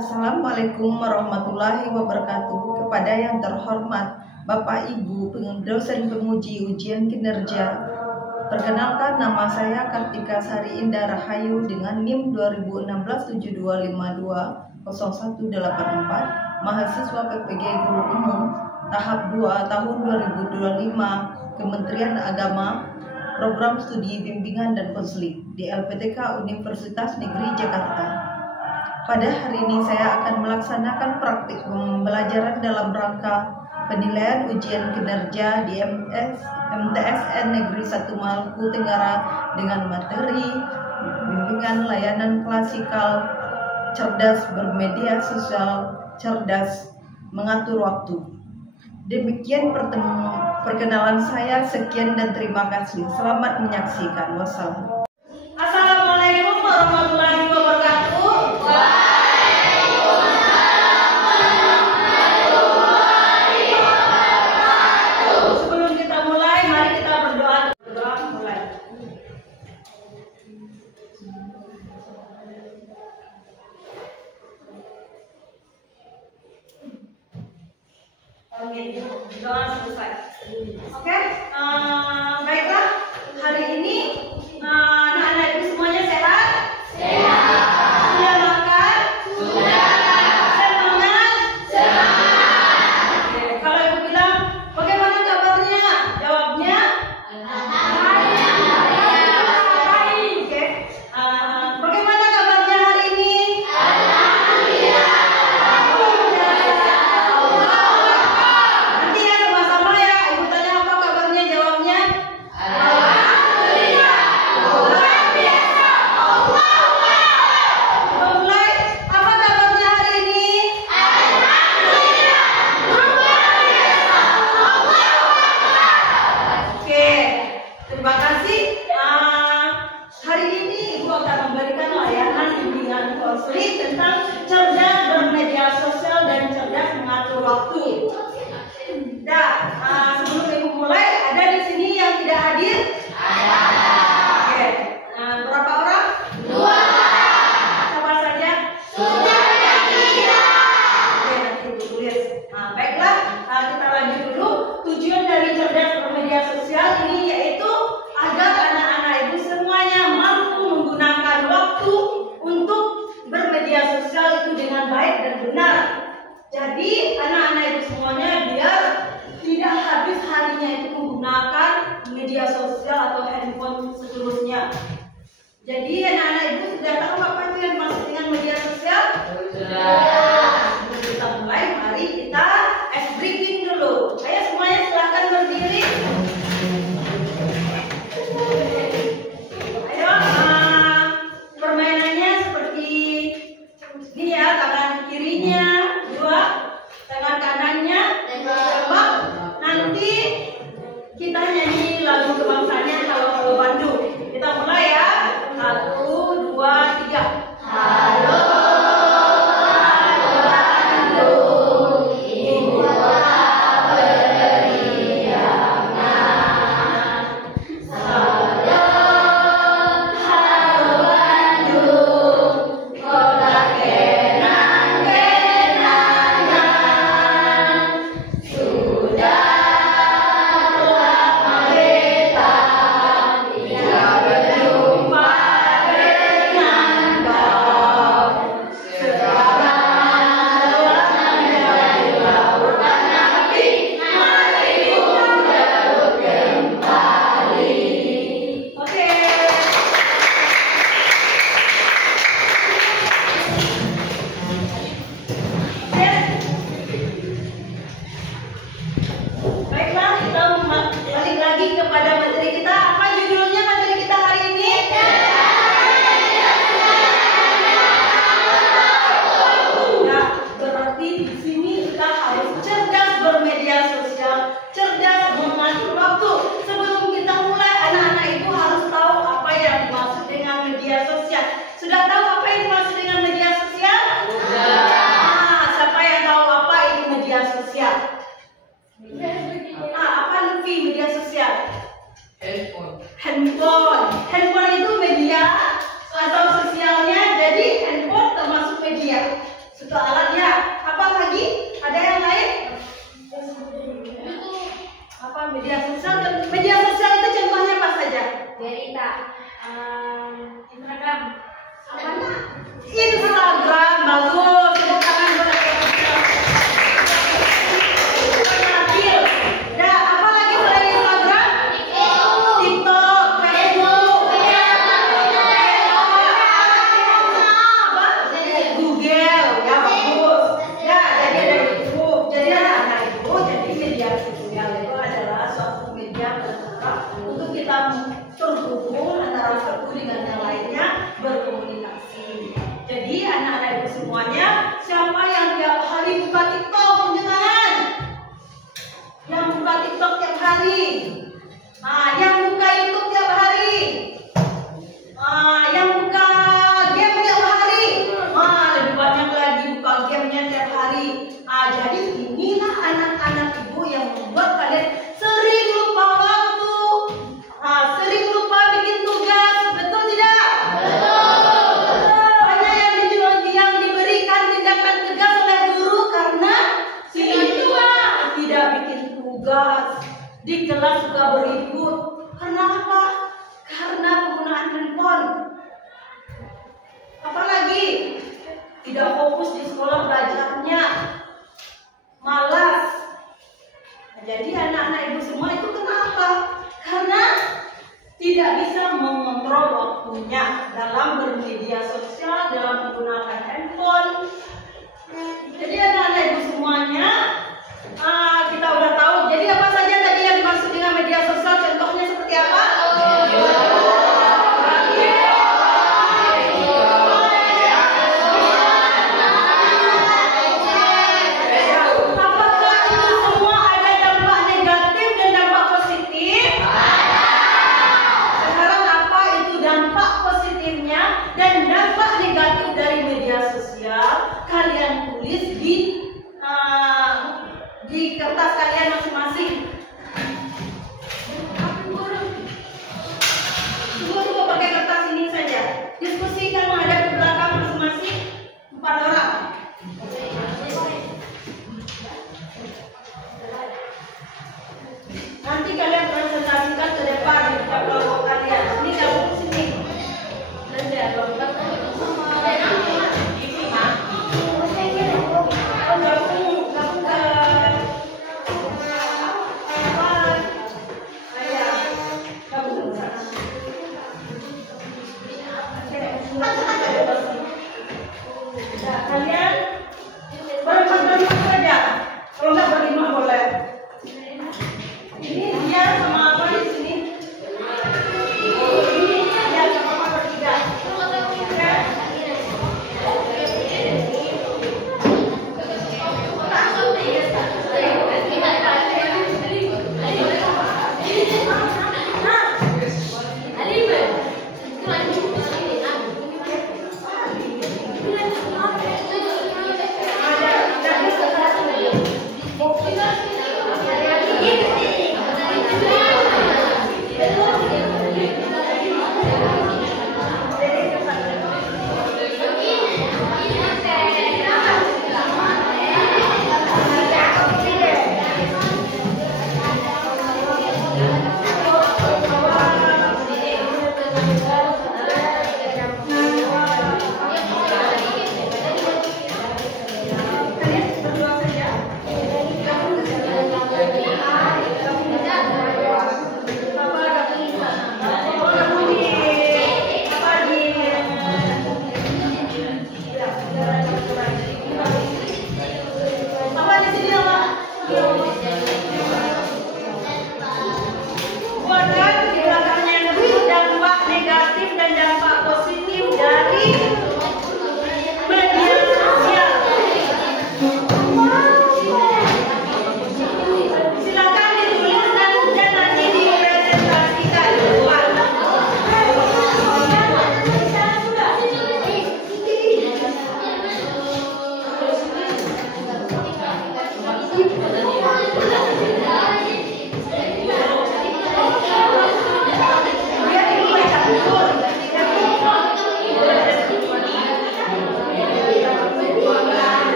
Assalamualaikum warahmatullahi wabarakatuh. Kepada yang terhormat Bapak Ibu dosen penguji ujian kinerja, perkenalkan nama saya Kartika Sari Indah Rahayu dengan NIM 2016-7252-0184, mahasiswa PPG Guru Umum tahap 2 tahun 2025, Kementerian Agama, Program Studi Bimbingan dan Konseling di LPTK Universitas Negeri Jakarta. Pada hari ini saya akan melaksanakan praktik pembelajaran dalam rangka penilaian ujian kinerja di MTSN Negeri 1 Maluku Tenggara dengan materi bimbingan layanan klasikal, cerdas bermedia sosial, cerdas mengatur waktu. Demikian perkenalan saya, sekian dan terima kasih. Selamat menyaksikan. Wassalam. Assalamualaikum warahmatullahi wabarakatuh. Sebelum kita mulai, mari kita berdoa. Mulai. Doa selesai. Oke, baiklah. Hari ini anak-anak ibu semuanya sehat? Sehat. Sudah makan? Sudah. Semangat? Semangat. Oke, kalau ibu bilang, bagaimana kabarnya? Jawabnya? Baik. Oke. Bagaimana kabarnya hari ini? Nanti ya sama-sama ya, ibu tanya apa kabarnya, jawabnya? Mulai, apa kabarnya hari ini? Oke, terima kasih. Hari ini ibu akan memberikan layanan bimbingan konseling tentang cerdas bermedia sosial dan cerdas mengatur waktu. Nah, sebelum ibu mulai, ada di sini yang tidak hadir? Oke, berapa orang? Siapa saja? Oke, nanti ibu tulis. Baiklah, kita lanjut dulu. Tujuan dari cerdas bermedia sosial ini yaitu agar anak-anak ibu semuanya mampu menggunakan waktu untuk bermedia sosial itu dengan baik dan benar. Jadi anak-anak ibu semuanya biar tidak habis harinya itu menggunakan media sosial atau handphone seterusnya. Jadi anak-anak ibu sudah tahu apa itu yang dimaksud dengan media sosial? Sudah. Sebelum kita mulai, mari kita ice breaking dulu. Ayo semuanya silahkan berdiri. Ayo, permainannya seperti ini ya, tangan kirinya 2, tangan kanannya tembak. Nanti kita nyanyi lagu kebangsanya kalau Bandung. Kita mulai ya. 1, 2, 3. semuanya, siapa yang tiap hari buka TikTok? Tunjuk tangan. Yang buka TikTok tiap hari. Yang buka YouTube tiap hari. Yang buka game tiap hari. Lebih banyak lagi buka gamenya tiap hari. Jadi inilah anak-anak ibu yang membuat kalian sering lupa waktu, sering lupa bikin tugas, betul tidak? Banyak yang diberikan tindakan tegas oleh guru karena tidak bikin tugas, di kelas suka beribut. Karena apa? Karena penggunaan handphone. Apalagi tidak fokus di sekolah belajarnya, malas. Jadi anak-anak ibu semua itu kenapa? Karena tidak bisa mengontrol waktunya dalam bermedia sosial, dalam menggunakan handphone. Jadi anak-anak ibu semuanya, kita udah tahu. Jadi apa saja tadi yang dimaksud dengan media sosial? Contohnya seperti apa? Kalian tulis di kertas kalian masing-masing. Coba pakai kertas ini saja. Diskusikan menghadap ke belakang masing-masing 4 orang. Nanti kalian presentasikan ke depan di kelompok kalian. Ini kamu sini. Dan ya,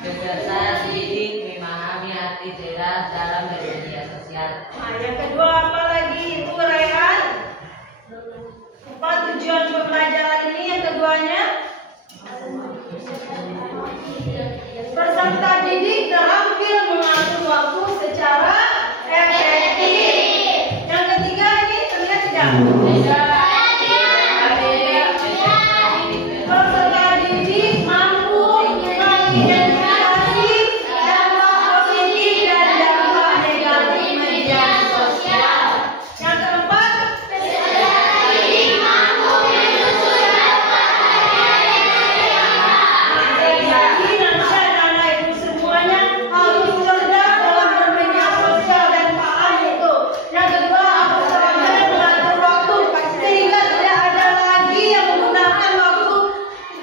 kebiasaan didik memahami arti jelas dalam bermedia sosial. Nah, yang kedua apa lagi itu Rayhan? Apa tujuan pembelajaran ini yang keduanya? Peserta didik terampil mengatur waktu secara efektif. Yang ketiga ini terlihat tidak? Peserta didik mampu mengidentifikasi dampak positif dan dampak negatif media sosial. Yang keempat, peserta didik mampu menyusun jadi nanti anak-anak ibu semuanya harus cerdas dalam bermedia sosial dan paham itu. Yang kedua, harus terampil mengatur waktu sehingga tidak ada lagi yang menggunakan waktu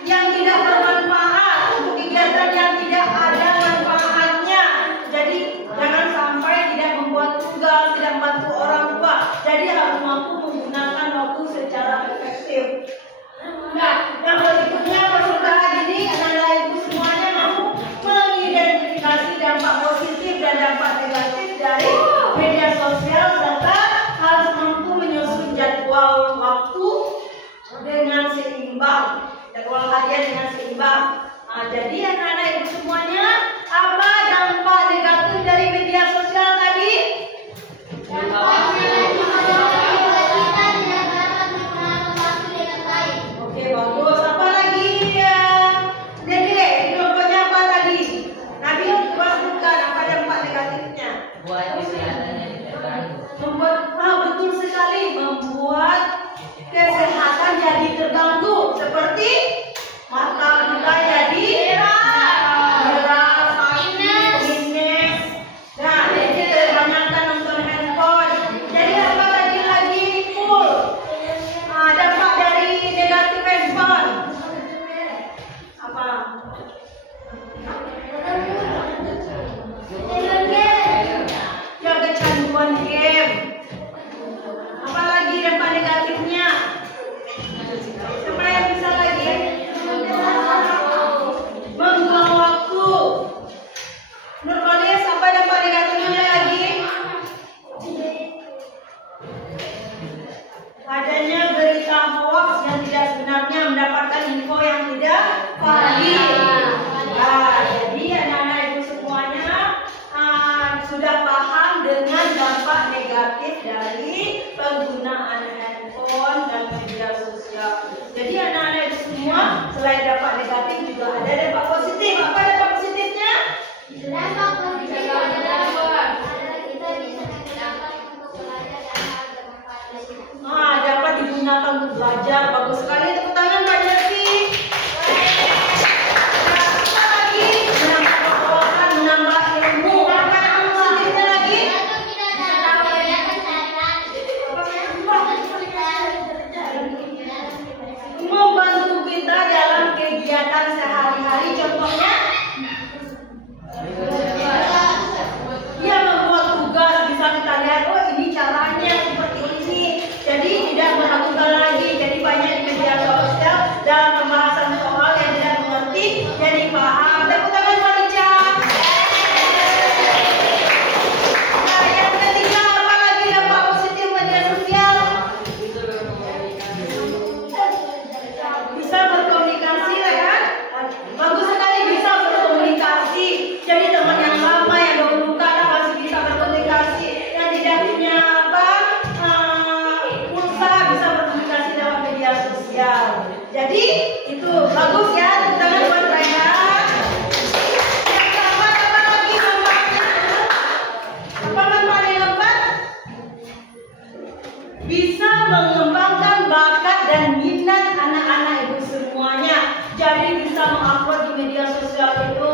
yang tidak bermanfaat untuk kegiatan yang tidak ada manfaatnya. Jadi jangan sampai tidak membuat tugas, tidak membantu orang tua. Jadi harus mampu menggunakan waktu secara efektif. Nah, yang berikutnya peserta didik anak-anak ibu semuanya mampu mengidentifikasi dampak positif dan dampak negatif dari media sosial serta harus mampu menyusun jadwal waktu dengan seimbang, jadwal harian dengan seimbang. Nah, jadi anak-anak ibu semuanya, apa dampak negatif dari media sosial tadi? Oke, bagus. Apa lagi ya? Dede, kelompoknya apa tadi? Nabil, coba sebutkan apa dampak negatifnya? Buat kesehatannya terganggu. Betul sekali, membuat kesehatan jadi terganggu, seperti mata kita jadi merah, sakit, minus. Nah, jadi kebanyakan nonton handphone. Jadi apa lagi full? Dampak dari negatif handphone apa? Ya, kecanduan game. Apalagi dampak negatifnya? Siapa yang bisa lagi? Membuang waktu. Nurmalis, apa dampak negatifnya lagi? Adanya berita hoax yang tidak sebenarnya, mendapatkan info yang tidak valid. Nah, jadi anak-anak ibu semuanya sudah paham dengan dampak negatif dari penggunaan handphone dan media sosial. Jadi anak-anak ibu semua, selain dampak negatif juga ada dampak positif. Apa dampak positifnya? Dapat digunakan untuk belajar. Bagus sekali, tepuk tangan Mbak Jati. Apa lagi? Menambah wawasan, menambah ilmu. Apa yang positifnya lagi? Membantu kita dalam kegiatan sehari-hari. Contohnya, dia membuat tugas, bisa kita lihat, oh ini caranya seperti ini. Jadi tidak meragukan lagi. Jadi banyak di media sosial dalam pembahasan soal yang tidak mengerti, jadi paham. Tepuk tangan Marica. Nah, yang ketiga, apa lagi dampak positif media sosial? Bisa berkomunikasi, kan? Bagus sekali bisa berkomunikasi. Jadi teman yang lama yang dahulu kala masih bisa berkomunikasi, yang tidak punya pulsa bisa berkomunikasi lewat media sosial. Jadi itu bagus ya, tepuk tangan buat mereka. Yang keempat, apa lagi manfaatnya? Apa manfaat yang keempat? Bisa mengembangkan bakat dan minat anak-anak ibu semuanya. Jadi bisa mengupload di media sosial itu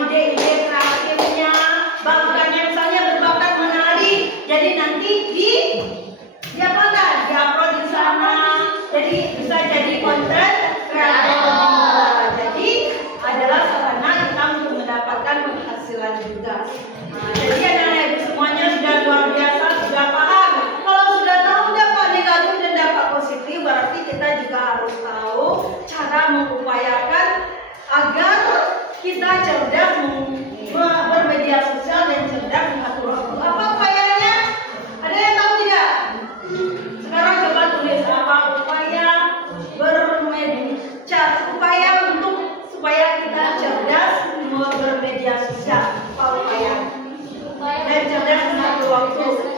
ide-ide kreatifnya, bakatnya, misalnya berbakat menari. Jadi nanti diupload di sana. Jadi bisa jadi konten kreator. Jadi adalah sarana kita untuk mendapatkan penghasilan juga. Jadi anak-anak ibu semuanya sudah luar biasa, sudah paham. Kalau sudah tahu dampak negatif dan dampak positif, berarti kita juga harus tahu cara mengupayakan bermedia sosial, dan cerdas mengatur waktu.